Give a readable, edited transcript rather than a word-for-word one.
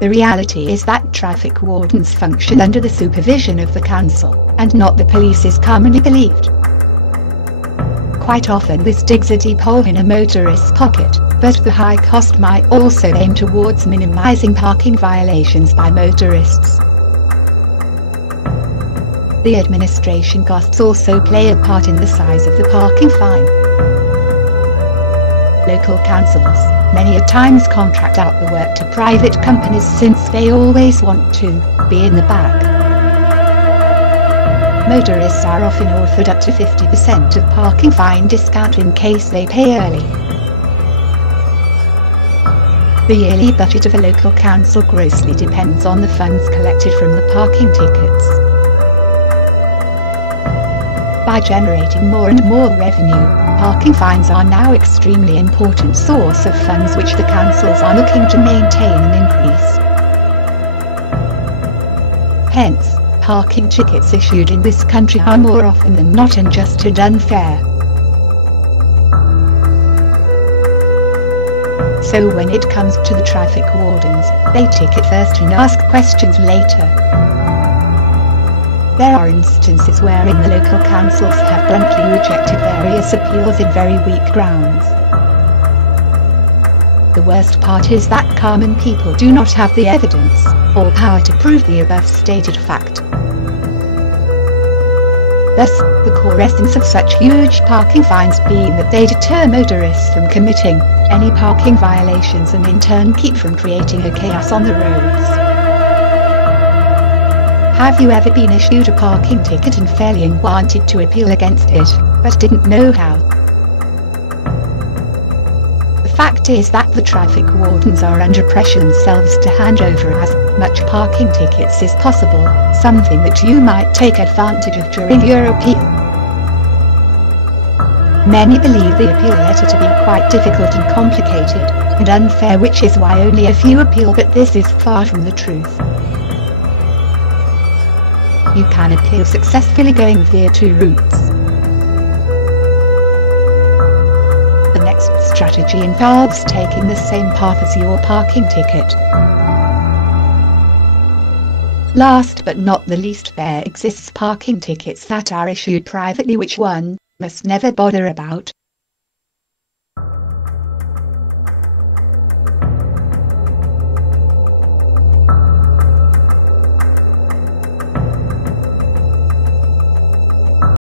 The reality is that traffic wardens function under the supervision of the council, and not the police is commonly believed. Quite often this digs a deep hole in a motorist's pocket, but the high cost might also aim towards minimizing parking violations by motorists. The administration costs also play a part in the size of the parking fine. Local councils many a times contract out the work to private companies since they always want to be in the back. Motorists are often offered up to 50% of parking fine discount in case they pay early. The yearly budget of a local council grossly depends on the funds collected from the parking tickets. By generating more and more revenue, parking fines are now an extremely important source of funds which the councils are looking to maintain and increase. Hence, parking tickets issued in this country are more often than not unjust and unfair. So when it comes to the traffic wardens, they ticket first and ask questions later. There are instances wherein the local councils have bluntly rejected various appeals in very weak grounds. The worst part is that common people do not have the evidence or power to prove the above stated fact. Thus, the core essence of such huge parking fines being that they deter motorists from committing any parking violations and in turn keep from creating a chaos on the roads. Have you ever been issued a parking ticket unfairly and wanted to appeal against it, but didn't know how? The fact is that the traffic wardens are under pressure themselves to hand over as much parking tickets as possible, something that you might take advantage of during your appeal. Many believe the appeal letter to be quite difficult and complicated, and unfair, which is why only a few appeal, but this is far from the truth. You can appeal successfully going via two routes. The next strategy involves taking the same path as your parking ticket. Last but not the least, there exists parking tickets that are issued privately, which one must never bother about,